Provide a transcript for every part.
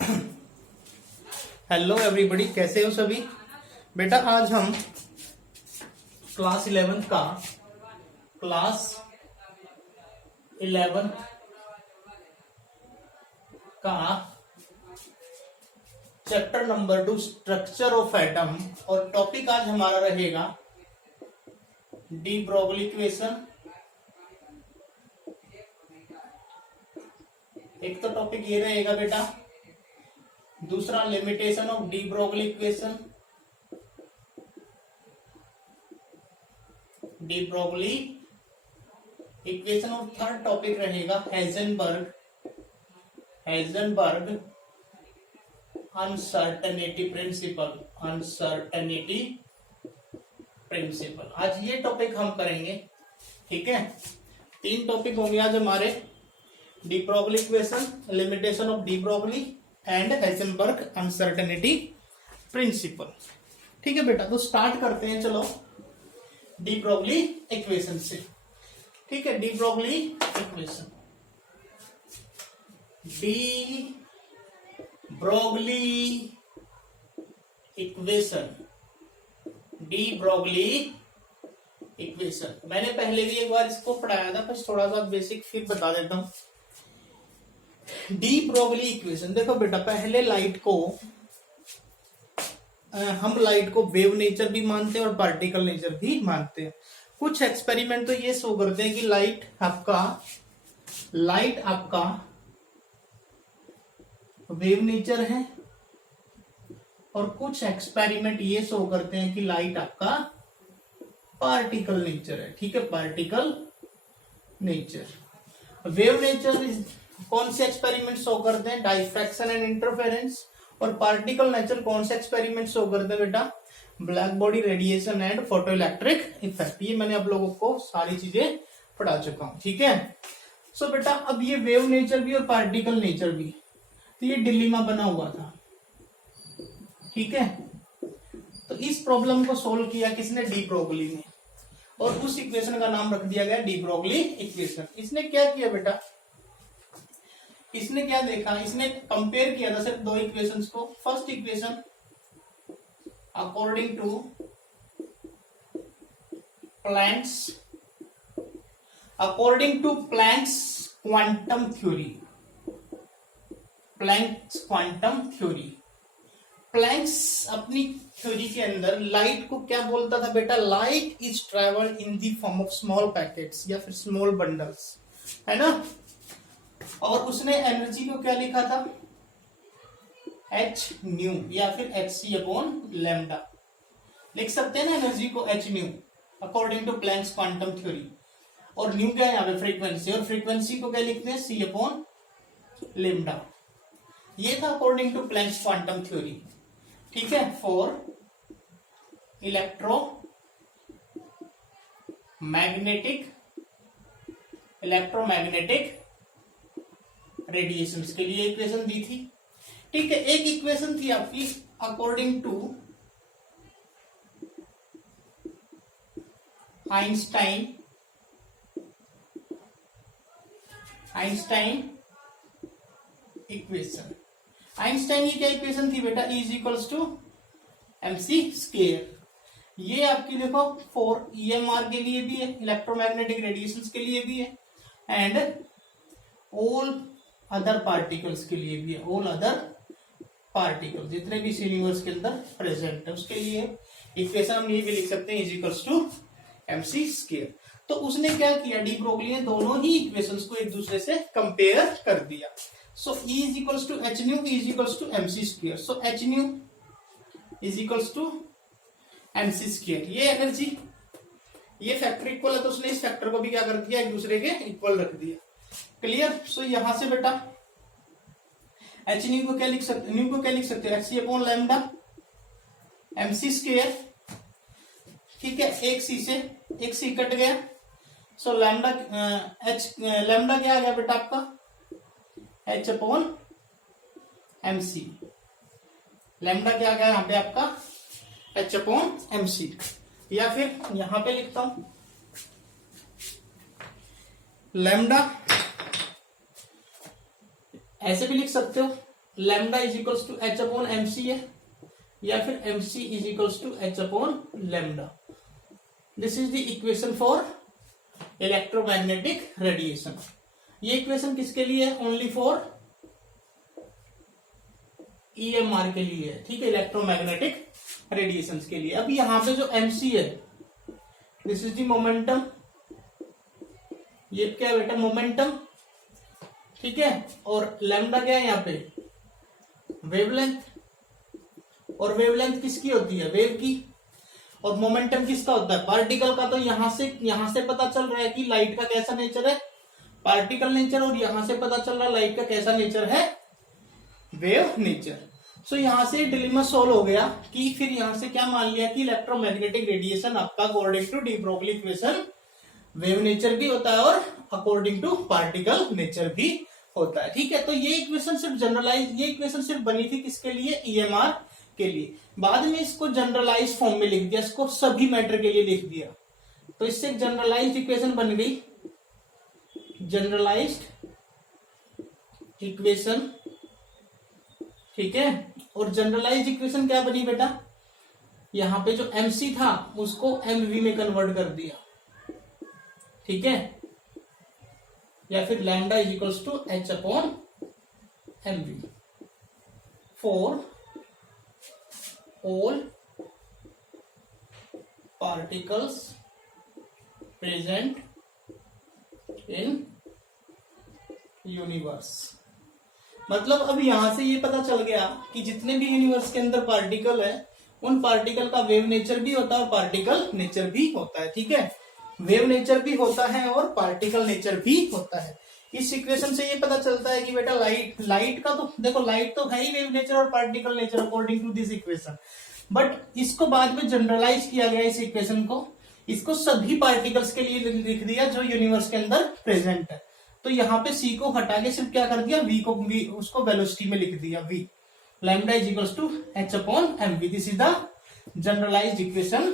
Hello everybody, कैसे हो सभी। बेटा आज हम क्लास 11 का chapter number 2 structure of atom और टॉपिक आज हमारा रहेगा डी ब्रोगली इक्वेशन। एक तो टॉपिक ये रहेगा बेटा, दूसरा limitation of D Broglie equation, और थर्ड टॉपिक रहेगा हेजनबर्ग अनसर्टेनिटी प्रिंसिपल। आज ये टॉपिक हम करेंगे, ठीक है। 3 टॉपिक होंगे आज हमारे, D Broglie equation, limitation of de Broglie and Heisenberg uncertainty principal. ठीक है बेटा, तो स्टार्ट करते हैं। चलो डी ब्रोगली इक्वेशन से, ठीक है। डी ब्रोगली इक्वेशन, मैंने पहले भी एक बार इसको पढ़ाया था, बस थोड़ा सा बेसिक फिर बता देता हूं। डी ब्रोगली इक्वेशन, देखो बेटा, पहले हम लाइट को वेव नेचर भी मानते हैं और पार्टिकल नेचर भी मानते हैं। कुछ एक्सपेरिमेंट तो ये शो करते हैं कि लाइट आपका वेव नेचर है, और कुछ एक्सपेरिमेंट ये शो करते हैं कि लाइट आपका पार्टिकल नेचर है, ठीक है। पार्टिकल नेचर, वेव नेचर कौन से एक्सपेरिमेंट शो करते हैं, डाइफ्रैक्शन एंड इंटरफेरेंस। और पार्टिकल नेचर कौन से एक्सपेरिमेंट शो करते हैं बेटा, black body radiation and photo electric effect. ये मैंने आप लोगों को सारी चीजें पढ़ा चुका हूं, ठीक है। सो बेटा, अब ये वेव नेचर भी और पार्टिकल नेचर भी, तो ये डिलेमा बना हुआ था, ठीक है। तो इस प्रॉब्लम को सोल्व किया किसने, डी ब्रोगली ने, और उस इक्वेशन का नाम रख दिया गया डी ब्रोगली इक्वेशन। इसने क्या किया बेटा, इसने क्या देखा, इसने कंपेयर किया था सिर्फ 2 इक्वेशंस को। First equation according to Planck's quantum theory. Planck's अपनी थ्योरी के अंदर लाइट को क्या बोलता था बेटा, light is travel in the form of small packets या फिर स्मॉल बंडल्स, है ना। और उसने एनर्जी को क्या लिखा था, एच न्यू या फिर एच सी अपॉन लैम्डा लिख सकते हैं ना, एनर्जी को h nu according to Planck's quantum theory. और न्यू क्या है यहाँ पे, फ्रीक्वेंसी, और फ्रीक्वेंसी को क्या लिखते हैं, सी अपॉन लैम्डा। ये था according to Planck's quantum theory, ठीक है, फॉर इलेक्ट्रोमैग्नेटिक रेडिएशंस के लिए इक्वेशन दी थी, ठीक है। एक इक्वेशन थी आपकी according to Einstein equation. Einstein की क्या इक्वेशन थी बेटा, E is equals to mc square. ये आपकी देखो फॉर EMR के लिए भी है, इलेक्ट्रोमैग्नेटिक रेडिएशंस के लिए भी है, एंड ऑल अदर पार्टिकल्स के लिए भी है। ऑल अदर पार्टिकल जितने भी इस यूनिवर्स के अंदर प्रेजेंट है उसके लिए इक्वेशन हम ये भी लिख सकते हैं, is equals to mc square. तो उसने क्या किया, डी ब्रोगली ने दोनों ही इक्वेशंस को एक दूसरे से कंपेयर कर दिया। So E is equals to h nu, is equals to mc square. So h nu is equals to mc square. ये एनर्जी, ये फैक्टर इक्वल है, तो उसने इस फैक्टर को भी क्या कर दिया, एक दूसरे के इक्वल रख दिया। क्लियर। सो यहां से बेटा एच न्यू को क्या लिख सकते, h c upon lambda mc square, ठीक है। एक सी कट गया, सो लैम्डा क्या आ गया बेटा आपका, h अपॉन mc। लैम्डा क्या आ गया यहाँ पे आपका, h अपॉन mc। या फिर यहां पे लिखता हूं लैम्डा, ऐसे भी लिख सकते हो lambda is equals to h upon m c है, या फिर m c is equals to h upon lambda. This is the equation for electromagnetic radiation. ये इक्वेशन किसके लिए है? ओनली फॉर ईएमआर के लिए है, ठीक है, इलेक्ट्रोमैग्नेटिक रेडिएशन के लिए। अब यहां पे जो एमसी है, दिस इज द मोमेंटम, ये क्या है बेटा? मोमेंटम, ठीक है। और लैम्डा क्या है यहाँ पे? वेवलेंथ। और वेवलेंथ किसकी होती है? वेव की। और मोमेंटम किसका होता है? पार्टिकल का। तो यहां से पता चल रहा है कि लाइट का कैसा नेचर है? Particle nature. और यहां से पता चल रहा है लाइट का कैसा नेचर है? Wave nature. सो यहां से डिलेमा सोल्व हो गया कि फिर यहां से क्या मान लिया कि इलेक्ट्रोमैग्नेटिक रेडिएशन आपका according to de Broglie equation wave nature भी होता है और अकॉर्डिंग टू पार्टिकल नेचर भी होता है, ठीक है। तो ये इक्वेशन सिर्फ बनी थी किसके लिए? ईएमआर के लिए। बाद में इसको जनरलाइज फॉर्म में लिख दिया, इसको सभी मैटर के लिए लिख दिया। तो इससे एक जनरलाइज्ड इक्वेशन बन गई, जनरलाइज्ड इक्वेशन, ठीक है। और जनरलाइज्ड इक्वेशन क्या बनी बेटा? यहां पे जो एमसी था उसको एमवी में कन्वर्ट कर दिया, ठीक है, या फिर lambda is equals to h upon mv for all particles present in universe. मतलब अब यहां से ये पता चल गया कि जितने भी यूनिवर्स के अंदर पार्टिकल है उन पार्टिकल का वेव नेचर भी होता है और पार्टिकल नेचर भी होता है, ठीक है। वेव नेचर भी होता है और पार्टिकल नेचर भी होता है। इस इक्वेशन से ये पता चलता है कि बेटा लाइट का तो देखो, लाइट तो है ही वेव नेचर और particle nature according to this equation. But इसको बाद में जनरलाइज किया गया इस इक्वेशन को, इसको सभी पार्टिकल्स के लिए लिख दिया जो यूनिवर्स के अंदर प्रेजेंट है। तो यहाँ पे सी को हटा के सिर्फ क्या कर दिया? वी को उसको वेलोसिटी में लिख दिया, v lambda is equals to h upon m v. This is the generalised equation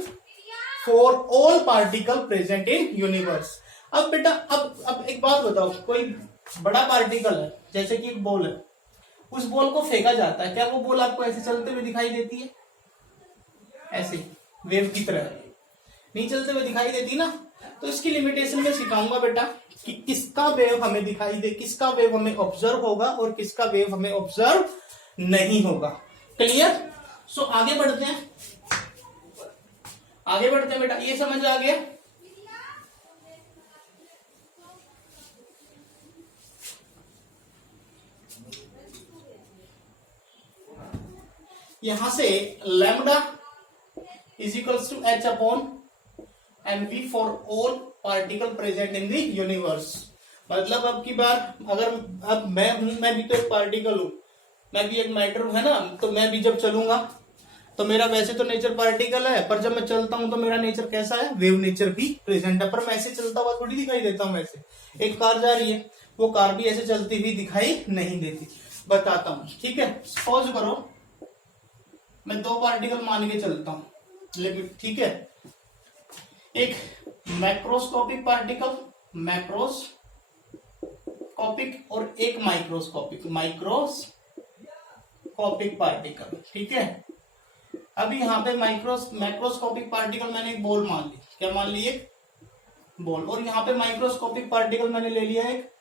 for all particle present in universe. अब बेटा अब एक बात बताओ, कोई बड़ा पार्टिकल है जैसे कि एक बॉल है, उस बॉल को फेंका जाता है, क्या वो बॉल आपको ऐसे चलते हुए दिखाई देती है? ऐसे वेव की तरह नहीं चलते हुए दिखाई देती ना। तो इसकी लिमिटेशन में सिखाऊंगा बेटा कि किसका वेव हमें दिखाई दे, किसका वेव हमें ऑब्जर्व होगा और किसका वेव हमें ऑब्जर्व नहीं होगा। क्लियर? सो आगे बढ़ते हैं, बेटा। ये समझ आ गया? यहां से lambda is equals to h upon m v for all particle present in the universe. मतलब अब की बार अगर अब मैं भी तो एक पार्टिकल हूं, मैं भी एक मैटर हूं, है ना। तो मैं भी जब चलूंगा तो मेरा वैसे तो नेचर पार्टिकल है, पर जब मैं चलता हूं तो मेरा नेचर कैसा है? वेव नेचर भी प्रेजेंट है। पर मैं ऐसे चलता हुआ थोड़ी दिखाई देता हूं। वैसे एक कार जा रही है, वो कार भी ऐसे चलती हुई दिखाई नहीं देती। बताता हूं, ठीक है। सपोज करो मैं दो पार्टिकल मान के चलता हूं, लेकिन ठीक है, एक मैक्रोस्कोपिक पार्टिकल, मैक्रोस्कोपिक, और एक माइक्रोस्कोपिक पार्टिकल, ठीक है। अब यहाँ पे मैक्रोस्कोपिक पार्टिकल मैंने एक बॉल मान ली, क्या मान ली? एक बॉल। और यहाँ पे माइक्रोस्कोपिक पार्टिकल मैंने ले लिया एक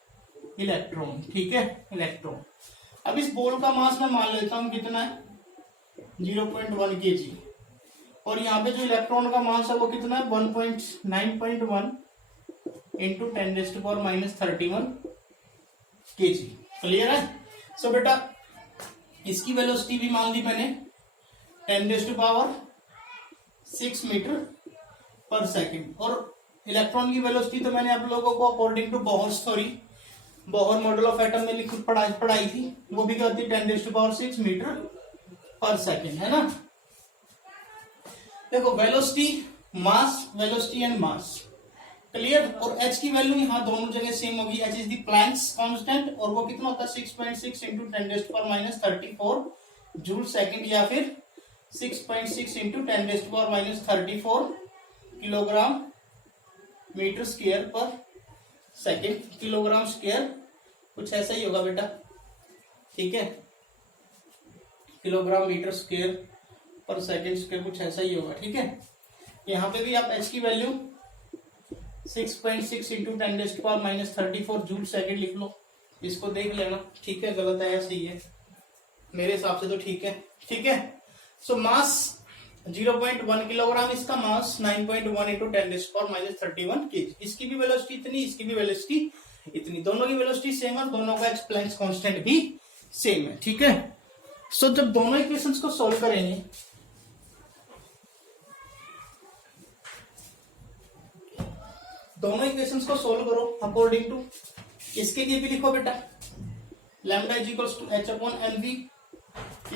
इलेक्ट्रॉन, ठीक है, इलेक्ट्रॉन। अब इस बॉल का मास मैं मान लेता हूं कितना है? 0.1 kg। और यहाँ पे जो इलेक्ट्रॉन का मास है वो कितना है? 9.1 इंटू 10⁻³ kg। क्लियर है? सो बेटा इसकी वेलोसिटी भी मान ली मैंने 10⁻6 मीटर पर सेकेंड। और इलेक्ट्रॉन की वेलोसिटी तो मैंने आप लोगों को according to Bohr model of atom में पढ़ाई थी, वो भी क्या होती है? 10⁻6 मीटर पर सेकेंड, है ना। देखो वेलोसिटी एंड मास, क्लियर। और h की वैल्यू यहाँ दोनों जगह सेम होगी। h is the Planck's constant, और वो कितना होता है? 6.6 इंटू 10⁻34 जूल सेकेंड, या फिर 6.6 इंटू 10⁻34 किलोग्राम मीटर स्क्वायर पर सेकेंड। किलोग्राम स्क्वायर कुछ ऐसा ही होगा बेटा, ठीक है। किलोग्राम मीटर स्क्वायर पर सेकेंड स्क्वायर, कुछ ऐसा ही होगा। ठीक है, यहाँ पे भी आप एच की वैल्यू 6.6 इंटू 10⁻⁻34 जूल सेकेंड लिख लो। इसको देख लेना, ठीक है, गलत है या सही है, मेरे हिसाब से तो ठीक है। ठीक है, सो मास 0.1 किलोग्राम, इसका मास 9.1 इंटू 10⁻31 केजी। इसकी भी वेलोसिटी इतनी, इसकी भी वेलोसिटी इतनी, दोनों की वेलोसिटी सेम है, दोनों का प्लैंक्स कांस्टेंट भी सेम है। ठीक है, सो जब दोनों इक्वेशंस को सॉल्व करेंगे, दोनों इक्वेशंस को सॉल्व करो अकॉर्डिंग टू, इसके लिए भी लिखो बेटा lambda is equals to h upon m v,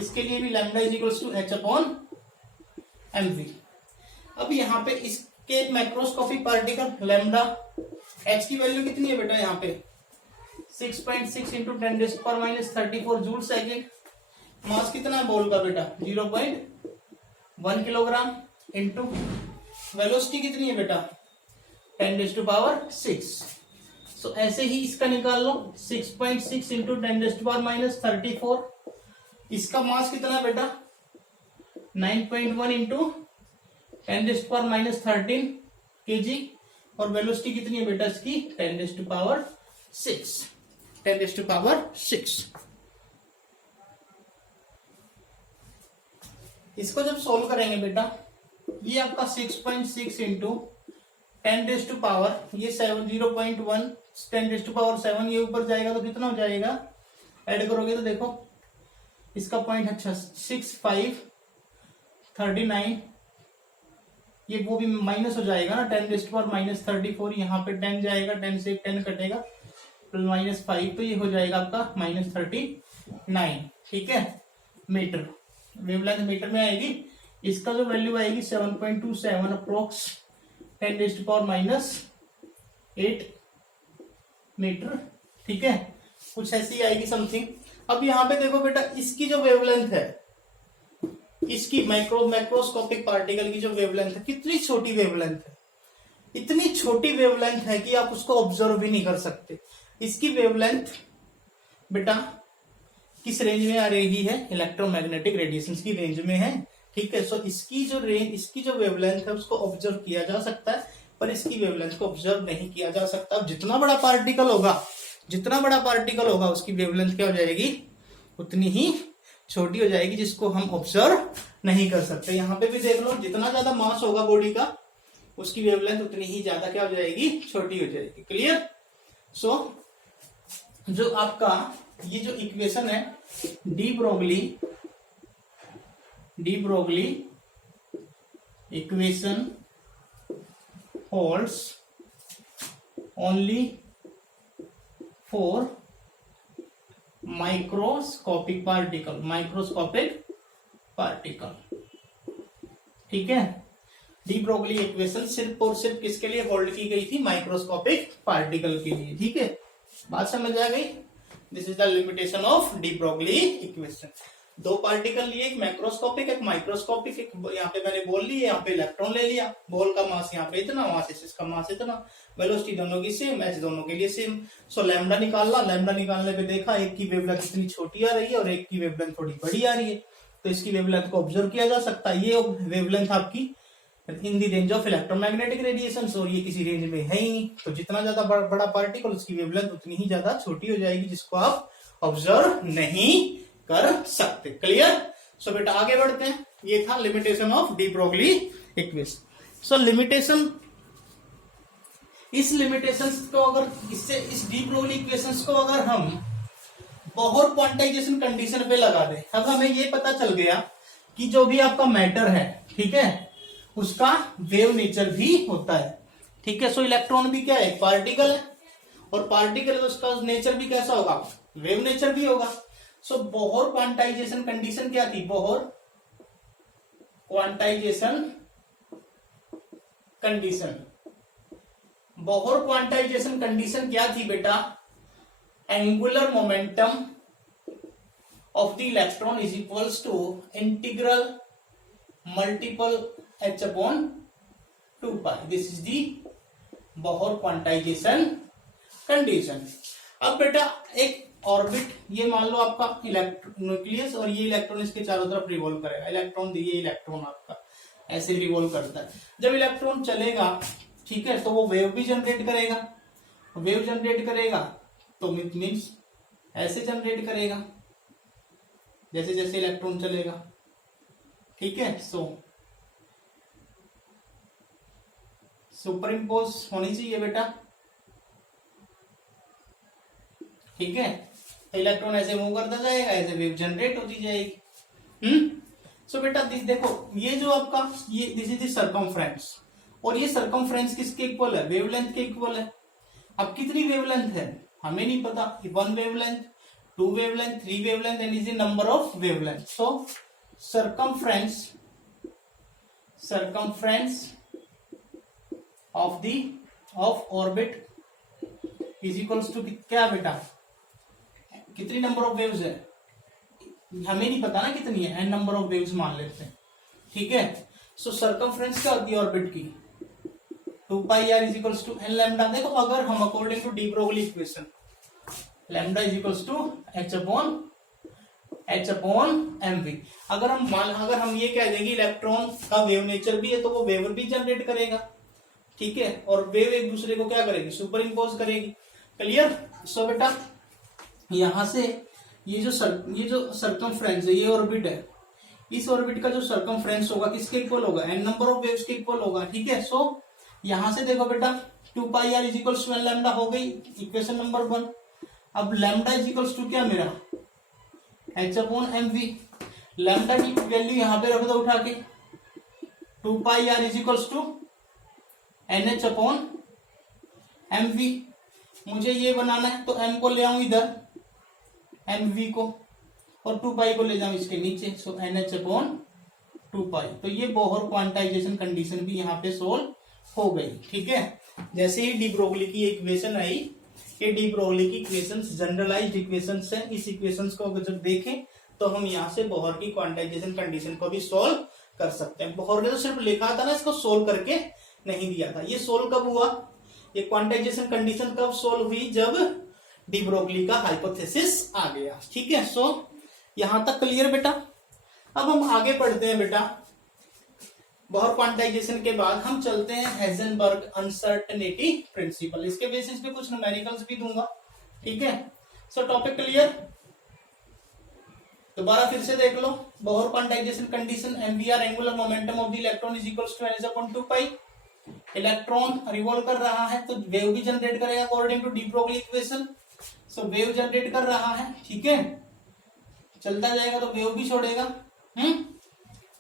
इसके लिए भी lambda is equals to h upon m v. अब यहाँ पे इसके मैक्रोस्कोपिक पार्टिकल लैम्डा, एच की वैल्यू कितनी है बेटा यहाँ पे 6.6 इंटू 10⁻34 जूल सेकेंड। मास कितना है बॉल का बेटा 0.1 किलोग्राम इंटू वेलोसिटी कितनी है बेटा 10⁻6। सो ऐसे ही इसका निकाल लो 6.6 इंटू 10⁻34, इसका मास कितना है बेटा 9.1 इंटू 10⁻13 केजी, और वेलोसिटी कितनी है बेटा इसकी 10⁻6। इसको जब सोल्व करेंगे बेटा, ये आपका 6.6 इंटू 10⁻, ये 0.1 10⁻7, ये ऊपर जाएगा तो कितना हो जाएगा, ऐड करोगे तो देखो इसका पॉइंट, अच्छा 6539, ये वो भी माइनस हो जाएगा ना 10⁻34, यहाँ पे 10 जाएगा, 10 से 10 कटेगा -5, तो ये हो जाएगा आपका -39। ठीक है, मीटर वेवलेंथ मीटर में आएगी, इसका जो वैल्यू आएगी 7.27 अप्रोक्स 10⁻8 मीटर। ठीक है, कुछ ऐसी आएगी समथिंग। अब यहाँ पे देखो बेटा, इसकी जो वेवलेंथ है, इसकी मैक्रोस्कोपिक पार्टिकल की जो वेवलेंथ है, कितनी छोटी वेवलेंथ है, इतनी छोटी वेवलेंथ है कि आप उसको ऑब्जर्व भी नहीं कर सकते। इसकी वेवलेंथ बेटा किस रेंज में आ रही है, इलेक्ट्रोमैग्नेटिक रेडिएशन की रेंज में है। ठीक है, सो इसकी जो वेवलेंथ है उसको ऑब्जर्व किया जा सकता है, पर इसकी वेवलेंथ को ऑब्जर्व नहीं किया जा सकता। अब जितना बड़ा पार्टिकल होगा उसकी वेवलेंथ क्या हो जाएगी, उतनी ही छोटी हो जाएगी, जिसको हम ऑब्जर्व नहीं कर सकते। यहाँ पे भी देख लो, जितना ज्यादा मास होगा बॉडी का, उसकी वेवलेंथ उतनी ही ज्यादा क्या हो जाएगी, छोटी हो जाएगी। क्लियर। सो जो आपका ये जो इक्वेशन है D Broglie equation holds only for microscopic particle. ठीक है, डी ब्रोगली इक्वेशन सिर्फ और सिर्फ किसके लिए होल्ड की गई थी, माइक्रोस्कोपिक पार्टिकल के लिए। ठीक है, बात समझ आ गई। This is the limitation of D Broglie equation. दो पार्टिकल लिए, एक मैक्रोस्कोपिक एक माइक्रोस्कोपिक, एक यहाँ पे मैंने बोल ली, यहाँ पे इलेक्ट्रॉन ले लिया, बॉल का मास यहाँ पे इतना, वहां से इसका मास इतना, वेलोसिटी दोनों की सेम, एच दोनों के लिए सेम। सो लैम्डा निकालना, लैम्डा निकालने पे देखा एक की वेवलेंथ इतनी छोटी आ रही है और एक की वेवलेंथ थोड़ी बड़ी आ रही है, तो इसकी वेवलेंथ को ऑब्जर्व किया जा सकता है। ये वेवलेंथ आपकी इन दी रेंज ऑफ इलेक्ट्रोमैग्नेटिक रेडिएशन, और ये किसी रेंज में है ही नहीं, तो जितना ज्यादा बड़ा पार्टिकल उसकी वेवलेंथ उतनी ही ज्यादा छोटी हो जाएगी, जिसको आप ऑब्जर्व नहीं कर सकते। क्लियर। सो बेटा आगे बढ़ते हैं, ये था limitation of D Broglie equation. So limitation, इस लिमिटेशन को अगर इस डी ब्रोगली इक्वेशंस को अगर हम बोहर क्वांटाइजेशन कंडीशन पे लगा दें, अब हमें ये पता चल गया कि जो भी आपका मैटर है, ठीक है, उसका वेव नेचर भी होता है। ठीक है, सो इलेक्ट्रॉन भी क्या है, पार्टिकल है, और पार्टिकल तो उसका नेचर भी कैसा होगा, वेव नेचर भी होगा। सो बोहर क्वांटाइजेशन कंडीशन क्या थी, बोहर क्वांटाइजेशन कंडीशन क्या थी बेटा, angular momentum of the electron is equals to integral multiple h upon 2π। This is the Bohr quantization condition. अब बेटा एक ऑर्बिट, ये मान लो आपका न्यूक्लियस और ये इलेक्ट्रॉन इसके चारों तरफ रिवॉल्व करेगा, इलेक्ट्रॉन, ये इलेक्ट्रॉन आपका ऐसे रिवॉल्व करता है। जब इलेक्ट्रॉन चलेगा, ठीक है, तो वो वेव भी जनरेट करेगा, वेव जनरेट करेगा तो मीन्स ऐसे जनरेट करेगा जैसे जैसे इलेक्ट्रॉन चलेगा, ठीक है। सो सुपर इम्पोज होनी चाहिए बेटा, ठीक है। तो इलेक्ट्रॉन ऐसे मूव करता जाएगा, ऐसे वेव जनरेट होती जाएगी। सो बेटा देखो, ये जो आपका ये दिस इज द सर्कमफ्रेंस, और ये सर्कमफ्रेंस किसके इक्वल है? वेवलेंथ के इक्वल है। अब कितनी वेवलेंथ है हमें नहीं पता, 1 wavelength, 2 wavelength, 3 wavelength, and is the number of wavelength. So circumference of orbit is equals to क्या बेटा, कितनी नंबर ऑफ वेव्स है हमें नहीं पता ना कितनी है, एन नंबर ऑफ वेव्स मान लेते हैं, ठीक है। सो सर्कमफ्रेंस क्या होती है ऑर्बिट की? 2 pi r is equals to n lambda. देखो अगर हम according to de Broglie equation lambda is equals to h upon m v, अगर हम ये कह देंगे इलेक्ट्रॉन का वेव नेचर भी है तो वो वेव भी जनरेट करेगा, ठीक है, और वेव एक दूसरे को क्या करेगी? सुपर इम्पोज करेगी। क्लियर? सो बेटा यहां से ये जो सर्कमफ्रेंस है, ये ऑर्बिट है, इस ऑर्बिट का जो सर्कमफ्रेंस होगा किसके इक्वल होगा? एन नंबर ऑफ वेव्स के इक्वल होगा, ठीक है। सो यहां से देखो बेटा 2 pi r is equals to n lambda हो गई इक्वेशन नंबर 1। अब लैम्डा इज इक्वल्स टू क्या मेरा? H upon m v. Lambda की वैल्यू यहां पे रख दो उठा के, 2 pi r is equals to n h upon m v. मुझे ये बनाना है तो एम को ले आऊं इधर, एम वी को, और 2 पाई को ले जाऊं इसके नीचे, सो एन एच अपॉन 2 पाई। तो ये बोहर क्वांटाइजेशन कंडीशन भी यहाँ पे सोल्व हो गई, ठीक है। जैसे ही डी ब्रोगली की इक्वेशन आई, ये डी ब्रोगली की इक्वेशंस जनरलाइज्ड इक्वेशंस है, इस इक्वेशंस को अगर जब देखें तो हम यहाँ से बोहर की क्वांटाइजेशन कंडीशन को भी सोल्व कर सकते हैं। बोहर ने तो सिर्फ लिखा था ना, इसको सोल्व करके नहीं दिया था। ये सोल्व कब हुआ? ये क्वांटाइजेशन कंडीशन कब सोल्व हुई? जब डी ब्रोगली का हाइपोथेसिस आ गया, ठीक है। सो यहां तक क्लियर बेटा? अब हम आगे पढ़ते हैं बेटा। बोहर क्वांटाइजेशन के बाद हम चलते हैं हेजनबर्ग अनसर्टेनिटी प्रिंसिपल। इसके बेसिस पे कुछ न्यूमेरिकल्स भी दूंगा, ठीक है। So topic clear? दोबारा फिर से देख लो। Bohr quantization condition, MVR angular momentum of the electron is equals to n upon 2 pi. Electron revolve कर रहा है तो वेव भी जनरेट करेगा according to de Broglie equation. So wave generate कर रहा है, ठीक है, चलता जाएगा तो वेव भी छोड़ेगा।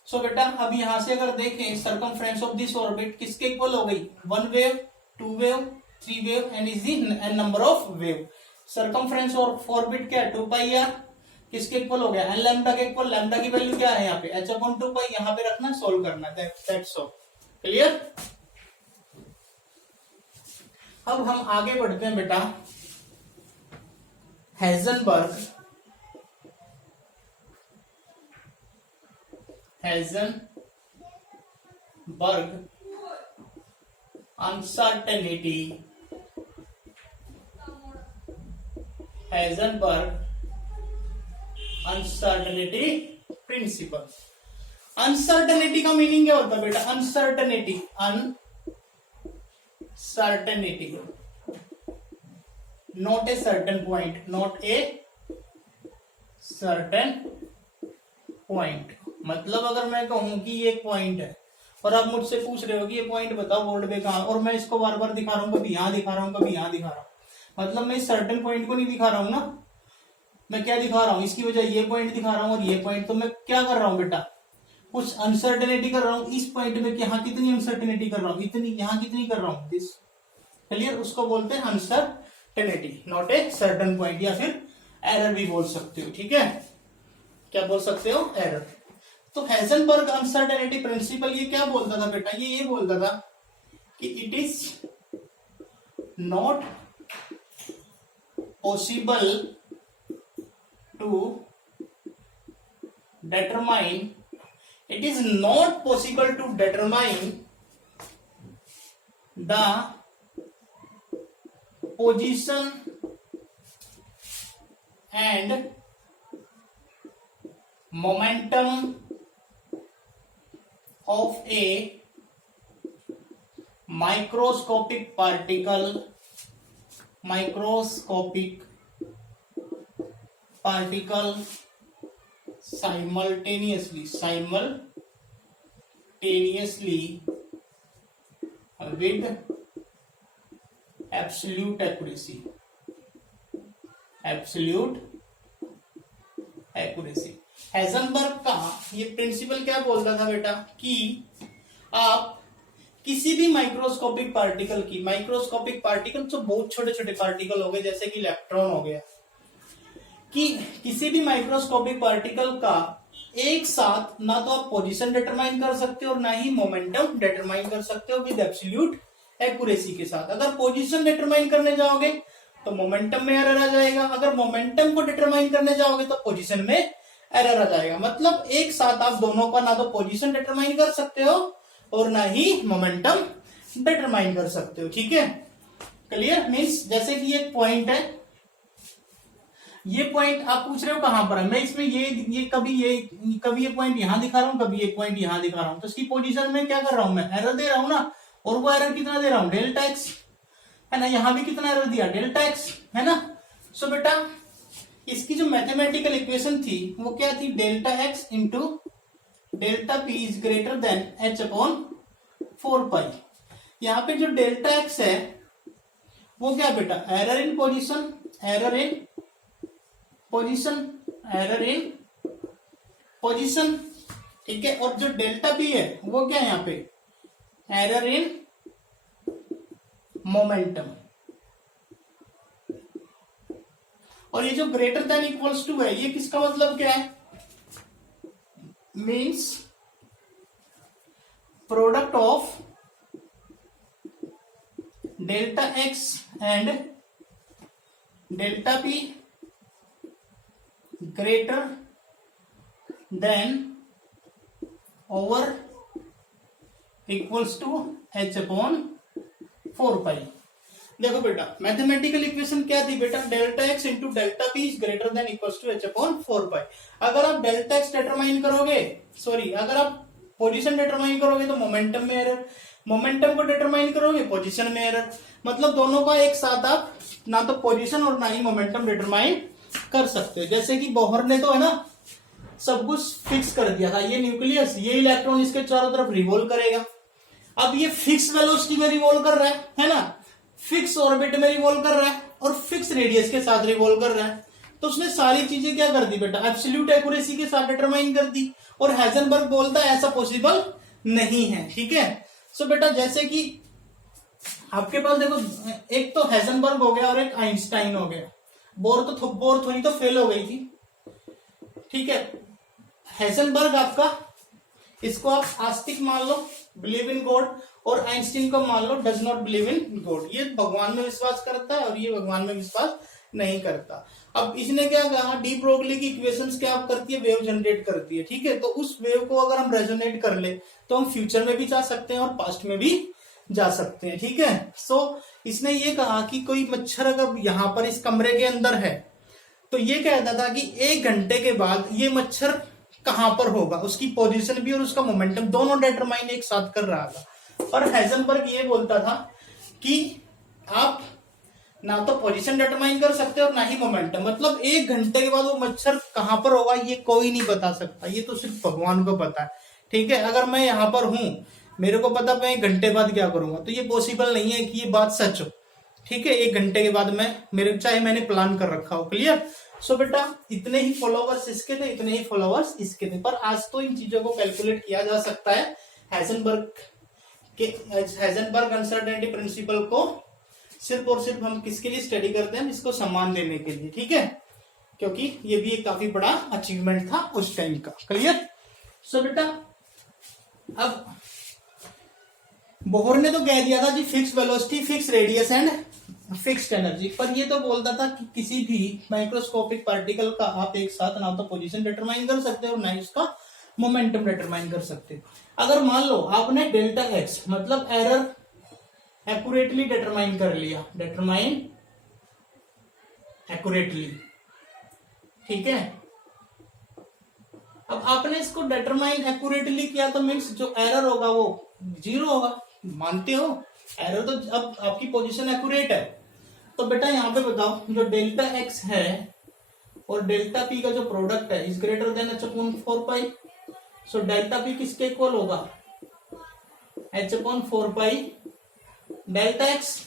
सो बेटा अब यहां से अगर देखें सर्कमफ्रेंस ऑफ दिस ऑर्बिट किसके इक्वल हो गई? 1 wave, 2 wave, 3 wave, and is the n number of wave. Circumference of orbit क्या है? 2 पाई आर, किसके इक्वल हो गया? एन लैम्डा के इक्वल। लैम्डा की वैल्यू क्या है यहाँ पे? H upon 2 pi. यहाँ पे रखना, सोल्व करना, दैट्स ऑल। क्लियर? अब हम आगे बढ़ते हैं बेटा। Heisenberg uncertainty principal. अनसर्टेनिटी का मीनिंग क्या होता है बेटा? Uncertainty not a certain point, not a certain point. मतलब अगर मैं कहूं कि ये पॉइंट है और आप मुझसे पूछ रहे हो कि ये पॉइंट बताओ बोर्ड पे कहां, और मैं इसको बार बार दिखा रहा हूं, कभी यहां दिखा रहा हूं, कभी यहां दिखा रहा हूं, मतलब मैं इस सर्टेन पॉइंट को नहीं दिखा रहा हूं ना। मैं क्या दिखा रहा हूं? इसकी वजह ये पॉइंट दिखा रहा हूं और ये पॉइंट। तो मैं क्या कर रहा हूं बेटा? कुछ अनसर्टेनिटी कर रहा हूं इस पॉइंट में। यहाँ कितनी अनसर्टेनिटी कर रहा हूं? इतनी। यहाँ कितनी कर रहा हूं? दिस। क्लियर? उसको बोलते हैं uncertainty, not a certain point, या फिर एरर भी बोल सकते हो, ठीक है। क्या बोल सकते हो? एरर। तो हेजनबर्ग अनसर्टेनिटी प्रिंसिपल ये क्या बोलता था बेटा? ये बोलता था कि it is not possible to determine, it is not possible to determine the position and momentum of a microscopic particle simultaneously with absolute accuracy. Heisenberg का ये प्रिंसिपल क्या बोलता था बेटा कि आप किसी भी माइक्रोस्कोपिक पार्टिकल जो बहुत छोटे छोटे पार्टिकल हो गए जैसे कि इलेक्ट्रॉन हो गया, कि किसी भी माइक्रोस्कोपिक पार्टिकल का एक साथ ना तो आप पोजीशन डिटरमाइन कर सकते हो और ना ही मोमेंटम डिटरमाइन कर सकते हो विद एब्सोल्यूट एक्यूरेसी के साथ। अगर पोजीशन डिटरमाइन करने जाओगे तो मोमेंटम में एरर आ जाएगा, अगर मोमेंटम को डिटरमाइन करने जाओगे तो पोजीशन में एरर आ जाएगा। मतलब एक साथ आप दोनों का ना तो पोजीशन डिटरमाइन कर सकते हो और ना ही मोमेंटम डिटरमाइन कर सकते हो। ठीक है, क्लियर। मीन्स जैसे कि एक पॉइंट है, ये पॉइंट आप पूछ रहे हो कहां पर है, मैं इसमें ये कभी ये पॉइंट यहां दिखा रहा हूं, कभी ये पॉइंट यहां दिखा रहा हूं, तो इसकी पोजीशन में क्या कर रहा हूं, मैं एरर दे रहा हूं ना। और वो एरर कितना दे रहा हूं, डेल्टा एक्स, है ना। यहां भी कितना एरर दिया, डेल्टा एक्स, है ना। सो बेटा इसकी जो मैथमेटिकल इक्वेशन थी वो क्या थी, delta x into delta p is greater than h upon 4 पाई। यहां पे जो डेल्टा एक्स है वो क्या बेटा, एरर इन पोजीशन, ठीक है। और जो डेल्टा पी है वो क्या है यहाँ पे, एरर इन मोमेंटम। और ये जो ग्रेटर देन इक्वल्स टू है, ये किसका मतलब क्या है, means product of delta x and delta p greater than over equals to h upon 4 pi. देखो बेटा मैथमेटिकल इक्वेशन क्या थी बेटा, delta x into delta p is greater than equals to h upon 4 pi. अगर आप delta x determine करोगे, अगर आप पोजीशन डिटरमाइन करोगे तो मोमेंटम में एरर, मोमेंटम को डिटरमाइन करोगे पोजीशन में एरर। मतलब दोनों का एक साथ आप ना तो पोजीशन और ना ही मोमेंटम डिटरमाइन कर सकते हो। जैसे कि बोहर ने तो है ना सब कुछ फिक्स कर दिया था, ये न्यूक्लियस, ये इलेक्ट्रॉन इसके चारों तरफ रिवॉल्व करेगा। अब ये फिक्स वेलोसिटी में रिवॉल्व कर रहा है ना, फिक्स ऑर्बिट में रिवॉल्व कर रहा है और फिक्स रेडियस के साथ रिवॉल्व कर रहा है। तो उसने सारी चीजें क्या कर दी बेटा, एब्सोल्यूट एक्यूरेसी के साथ डिटरमाइन कर दी। और हेजनबर्ग बोलता है ऐसा पॉसिबल नहीं है। ठीक है, सो बेटा जैसे कि आपके पास देखो, एक तो हेजनबर्ग हो गया और एक आइंस्टाइन हो गया। बोर थोड़ी तो फेल हो गई थी। ठीक है, हेजनबर्ग आपका, इसको आप आस्तिक मान लो, बिलीव इन गॉड, और आइंस्टीन को मान लो does not believe in God. ये भगवान में विश्वास करता है और ये भगवान में विश्वास नहीं करता। अब इसने क्या कहा, डी ब्रोगली की इक्वेशंस क्या करती है, वेव जनरेट करती है। ठीक है, तो उस वेव को अगर हम रेजोनेट कर ले तो हम फ्यूचर में भी जा सकते हैं और पास्ट में भी जा सकते हैं। ठीक है, सो इसने ये कहा कि कोई मच्छर अगर यहां पर इस कमरे के अंदर है तो ये कहता था कि 1 घंटे के बाद ये मच्छर कहां पर होगा, उसकी पोजीशन भी और उसका मोमेंटम दोनों डिटरमाइन एक साथ कर रहा था। और हेजनबर्ग ये बोलता था कि आप ना तो पोजीशन डिटरमाइन कर सकते और ना ही मोमेंटम। मतलब 1 घंटे के बाद वो मच्छर कहां पर होगा ये कोई नहीं बता सकता, ये तो सिर्फ भगवान को पता है। ठीक है, अगर मैं यहां पर हूं, मेरे को पता मैं 1 घंटे बाद क्या करूंगा, तो ये पॉसिबल नहीं है कि ये बात सच हो। ठीक है, 1 घंटे के बाद चाहे मैंने प्लान कर रखा हो। क्लियर। सो बेटा इतने ही फॉलोवर्स इसके थे, इतने ही फॉलोवर्स इसके थे, पर आज तो इन चीजों को कैलकुलेट किया जा सकता है हेजनबर्ग अनसर्टेनिटी प्रिंसिपल को सिर्फ और सिर्फ हम किसके लिए स्टडी करते हैं, इसको सम्मान देने के लिए। ठीक है, क्योंकि ये भी एक काफी बड़ा अचीवमेंट था उस टाइम का। क्लियर। सो बेटा अब बोहर ने तो कह दिया था जी fix velocity, fix radius and fixed energy, पर ये तो बोलता था कि किसी भी माइक्रोस्कोपिक पार्टिकल का आप एक साथ ना तो पोजीशन डिटरमाइन कर सकते हो ना ही उसका मोमेंटम डिटरमाइन कर सकते हो। अगर मान लो आपने डेल्टा एक्स मतलब एरर एक्यूरेटली डिटरमाइन कर लिया, डिटरमाइन एक्यूरेटली, ठीक है। अब आपने इसको डिटरमाइन एक्यूरेटली किया तो मीन्स जो एरर होगा वो 0 होगा, मानते हो? एरर तो अब आपकी पोजीशन एक्यूरेट है। तो बेटा यहाँ पे बताओ, जो डेल्टा एक्स है और डेल्टा पी का जो प्रोडक्ट है is greater than h upon 4 pi. So delta P किसके इक्वल होगा? H upon 4 pi delta x.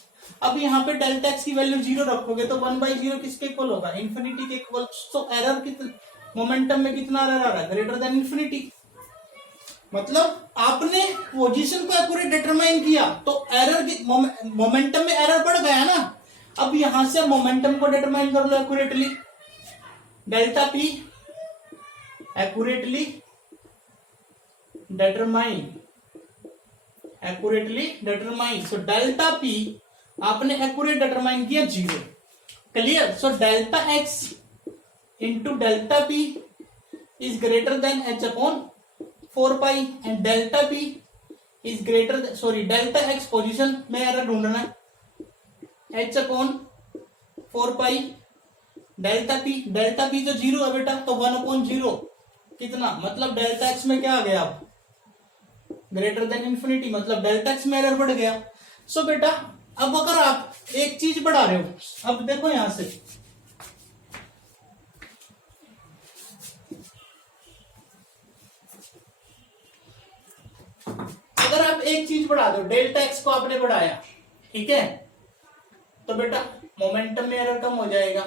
अब यहाँ पे डेल्टा एक्स की वैल्यू 0 रखोगे तो 1/0 किसके इक्वल होगा? इन्फिनिटी के इक्वल। तो एरर कितना, मोमेंटम में कितना एरर आ रहा है? Greater than infinity. मतलब आपने पोजीशन को एक्यूरेट डिटरमाइन किया तो एरर मोमेंटम में एरर बढ़ गया ना। अब यहां से मोमेंटम को डिटरमाइन कर लो accurately. Delta p accurately determine so delta p आपने एक्यूरेट डिटरमाइन किया 0। Clear? So delta x into delta p is greater than h upon 4 pi and delta p is greater, sorry delta x position में error ढूंढना है, h upon 4 pi delta p जो 0 है बेटा तो 1/0 कितना, मतलब डेल्टा एक्स में क्या आ गया? अब ग्रेटर देन इन्फिनिटी, मतलब डेल्टा एक्स में एरर बढ़ गया। सो बेटा अब अगर आप एक चीज बढ़ा रहे हो, अब देखो यहां से अगर आप एक चीज बढ़ा दो, डेल्टा एक्स को आपने बढ़ाया, ठीक है, तो बेटा मोमेंटम में एरर कम हो जाएगा।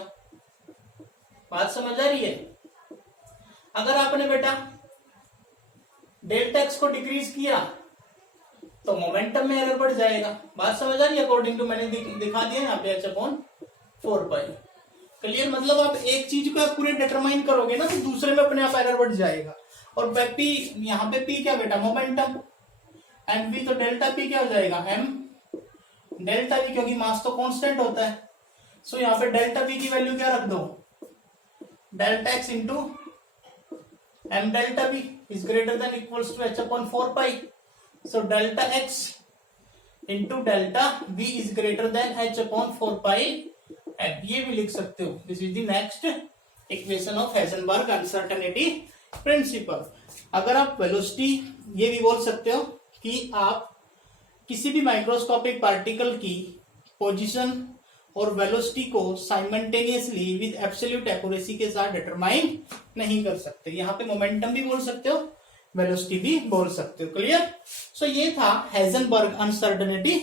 बात समझ आ रही है? अगर आपने बेटा डेल्टा एक्स को डिक्रीज किया तो मोमेंटम में एरर बढ़ जाएगा। बात समझ आ रही है? अकॉर्डिंग टू मैंने दिखा दिया यहाँ पे एच अपॉन 4 पाई। क्लियर? मतलब आप एक चीज को एक्यूरेट डिटरमाइन करोगे ना तो दूसरे में अपने आप एरर बढ़ जाएगा। और पी यहाँ पे पी क्या बेटा? मोमेंटम। एंड वी तो डेल्टा पी क्या हो जाएगा? एम डेल्टा वी, क्योंकि मास तो कांस्टेंट होता है। सो यहाँ पे डेल्टा पी की वैल्यू क्या रख दो? Delta x into m delta p is greater than equals to h upon 4 pi. So delta x into delta v is greater than h upon 4 pi m. ये भी लिख सकते हो। This is the next equation of Heisenberg uncertainty principle. अगर आप velocity, ये भी बोल सकते हो कि आप किसी भी माइक्रोस्कोपिक पार्टिकल की पोजीशन और वेलोसिटी को साइमल्टेनियसली विद एब्सोल्यूट एक्यूरेसी के साथ डिटरमाइन नहीं कर सकते। यहाँ पे मोमेंटम भी बोल सकते हो, वेलोसिटी भी बोल सकते हो। क्लियर? सो ये था हाइजेनबर्ग अनसर्टेनिटी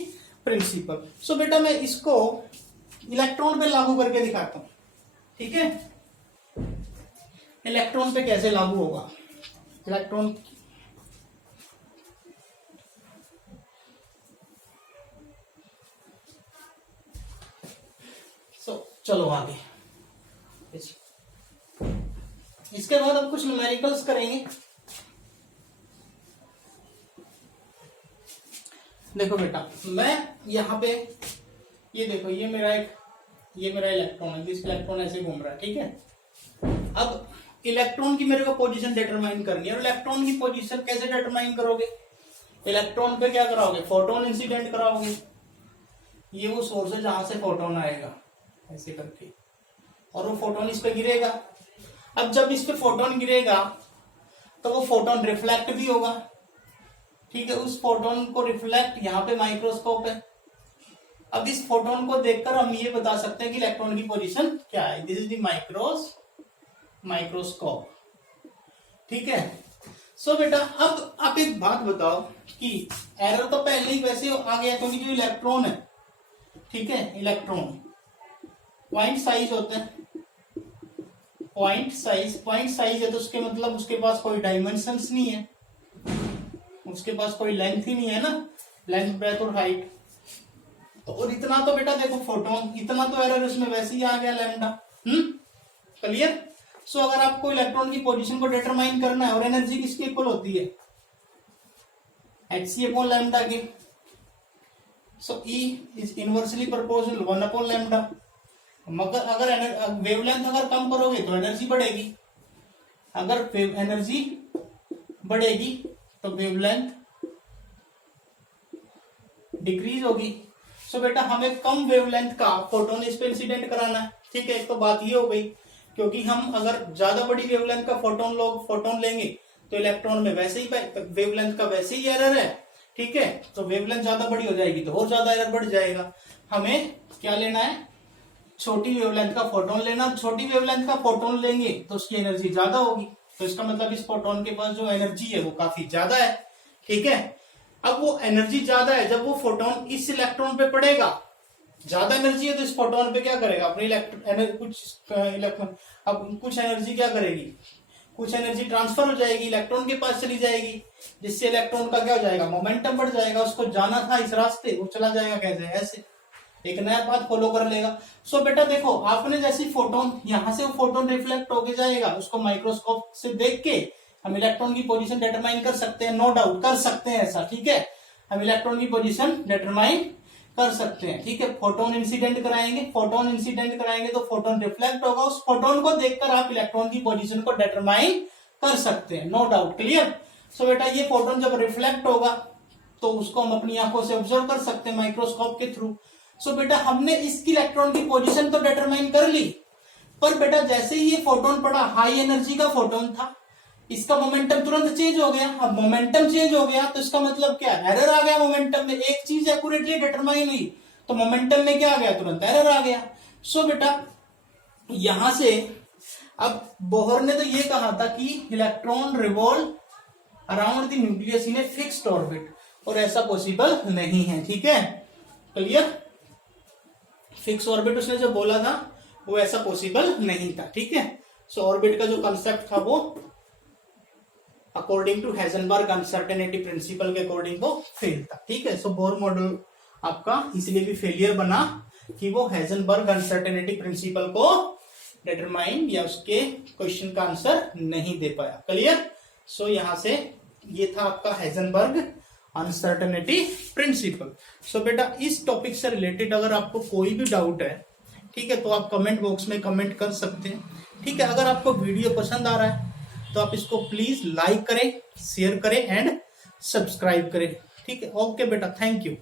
प्रिंसिपल। सो बेटा मैं इसको इलेक्ट्रॉन पे लागू करके दिखाता हूं, ठीक है? इलेक्ट्रॉन पे कैसे लागू होगा? इलेक्ट्रॉन चलो आगे। इसके बाद अब कुछ न्यूमेरिकल्स करेंगे। देखो बेटा, मैं यहाँ पे ये देखो, ये मेरा इलेक्ट्रॉन है। इस इलेक्ट्रॉन ऐसे घूम रहा है, ठीक है? अब इलेक्ट्रॉन की मेरे को पोजीशन डिटरमाइन करनी है। और इलेक्ट्रॉन की पोजीशन कैसे डिटरमाइन करोगे? इलेक्ट्रॉन पे क्या कराओगे? फोटोन इंसिडेंट कराओगे। ये वो सोर्स है जहां से फोटोन आएगा, ऐसे करके, और वो फोटोन इस पे गिरेगा। अब जब इस पे फोटोन गिरेगा तो वो फोटोन रिफ्लेक्ट भी होगा, ठीक है? उस फोटोन को रिफ्लेक्ट, यहाँ पे माइक्रोस्कोप है। अब इस फोटोन को देखकर हम ये बता सकते हैं कि इलेक्ट्रॉन की पोजीशन क्या है। दिस इज द माइक्रोस्कोप, ठीक है? सो बेटा अब आप एक बात बताओ कि एरर तो पहले ही वैसे आ गया, क्योंकि जो इलेक्ट्रॉन है, ठीक है, इलेक्ट्रॉन पॉइंट साइज होता है। पॉइंट साइज है तो उसके मतलब उसके पास कोई डायमेंशंस नहीं है, उसके पास कोई लेंथ ही नहीं है ना, लेंथ ब्रेथ और हाइट। तो और इतना तो बेटा देखो फोटोन, इतना तो एरर उसमें वैसे ही आ गया लैम्डा। क्लियर? सो अगर आपको इलेक्ट्रॉन की पोजीशन को डिटरमाइन करना है और एनर्जी किसके इक्वल होती है? hc अपॉन लैम्डा के। सो E is inversely proportional 1 upon lambda. मगर अगर वेवलेंथ अगर कम करोगे तो एनर्जी बढ़ेगी, अगर एनर्जी बढ़ेगी तो वेवलेंथ डिक्रीज होगी। सो बेटा हमें कम वेवलेंथ का फोटोन इस पे इंसिडेंट कराना है, ठीक है? एक तो बात ये हो गई क्योंकि हम अगर ज्यादा बड़ी वेवलेंथ का फोटोन लेंगे तो इलेक्ट्रॉन में वैसे ही वेवलेंथ का वैसे ही एरर है, ठीक है। तो वेवलेंथ ज्यादा बड़ी हो जाएगी तो और ज्यादा एरर बढ़ जाएगा। हमें क्या लेना है, छोटी वेवलेंथ का फोटोन लेना। छोटी वेवलेंथ का फोटोन लेंगे तो उसकी एनर्जी ज्यादा होगी, तो इसका मतलब इस फोटोन के पास जो एनर्जी है वो काफी ज्यादा है, ठीक है। अब वो एनर्जी ज्यादा है, जब वो फोटोन इस इलेक्ट्रॉन पे पड़ेगा, ज्यादा एनर्जी है तो इस फोटोन पे क्या करेगा, अपनी कुछ एनर्जी क्या करेगी, कुछ एनर्जी ट्रांसफर हो जाएगी, इलेक्ट्रॉन के पास चली जाएगी, जिससे इलेक्ट्रॉन का क्या हो जाएगा, मोमेंटम बढ़ जाएगा। उसको जाना था इस रास्ते, वो चला जाएगा कैसे, ऐसे एक नया पाथ फॉलो कर लेगा। सो बेटा देखो, आपने जैसी फोटोन यहां से वो फोटोन रिफ्लेक्ट होके जाएगा, उसको माइक्रोस्कोप से देख के हम इलेक्ट्रॉन की पोजीशन डिटरमाइन कर सकते हैं, नो डाउट कर सकते हैं ऐसा, ठीक है। हम इलेक्ट्रॉन की पोजीशन डिटरमाइन कर सकते हैं, ठीक है। फोटोन इंसिडेंट कराएंगे, फोटोन इंसिडेंट कराएंगे तो फोटोन रिफ्लेक्ट होगा, उस फोटोन को देखकर आप इलेक्ट्रॉन की पोजीशन को डिटरमाइन कर सकते हैं, नो डाउट, क्लियर। सो बेटा ये फोटोन जब रिफ्लेक्ट होगा तो उसको हम अपनी आंखों से ऑब्जर्व कर सकते हैं माइक्रोस्कोप के थ्रू। सो बेटा हमने इसकी इलेक्ट्रॉन की पोजीशन तो डिटरमाइन कर ली, पर बेटा जैसे ही ये फोटोन पड़ा, हाई एनर्जी का फोटोन था, इसका मोमेंटम तुरंत चेंज हो गया। अब मोमेंटम चेंज हो गया तो इसका मतलब क्या, एरर आ गया मोमेंटम में। एक चीज एक्यूरेटली डिटरमाइन हुई तो मोमेंटम में क्या आ गया, तुरंत एरर आ गया। सो बेटा यहां से अब बोहर ने तो ये कहा था कि electron revolve around the nucleus in a fixed orbit, और ऐसा पॉसिबल नहीं है, ठीक है, क्लियर। फिक्स ऑर्बिट उसने जो बोला था वो ऐसा पॉसिबल नहीं था, ठीक है। सो ऑर्बिट का जो कंसेप्ट था वो according to Heisenberg uncertainty principle के अकॉर्डिंग वो फेल था, ठीक है। सो बोर मॉडल आपका इसलिए भी फेलियर बना कि वो हाइजेनबर्ग अनसर्टेनिटी प्रिंसिपल को डिटरमाइन या उसके क्वेश्चन का आंसर नहीं दे पाया, क्लियर। सो यहां से ये था आपका हाइजेनबर्ग अनसर्टेनिटी प्रिंसिपल। सो बेटा इस टॉपिक से रिलेटेड अगर आपको कोई भी डाउट है, ठीक है, तो आप कमेंट बॉक्स में कमेंट कर सकते हैं, ठीक है। अगर आपको वीडियो पसंद आ रहा है तो आप इसको प्लीज लाइक करें, शेयर करें एंड सब्सक्राइब करें, ठीक है। ओके बेटा, थैंक यू।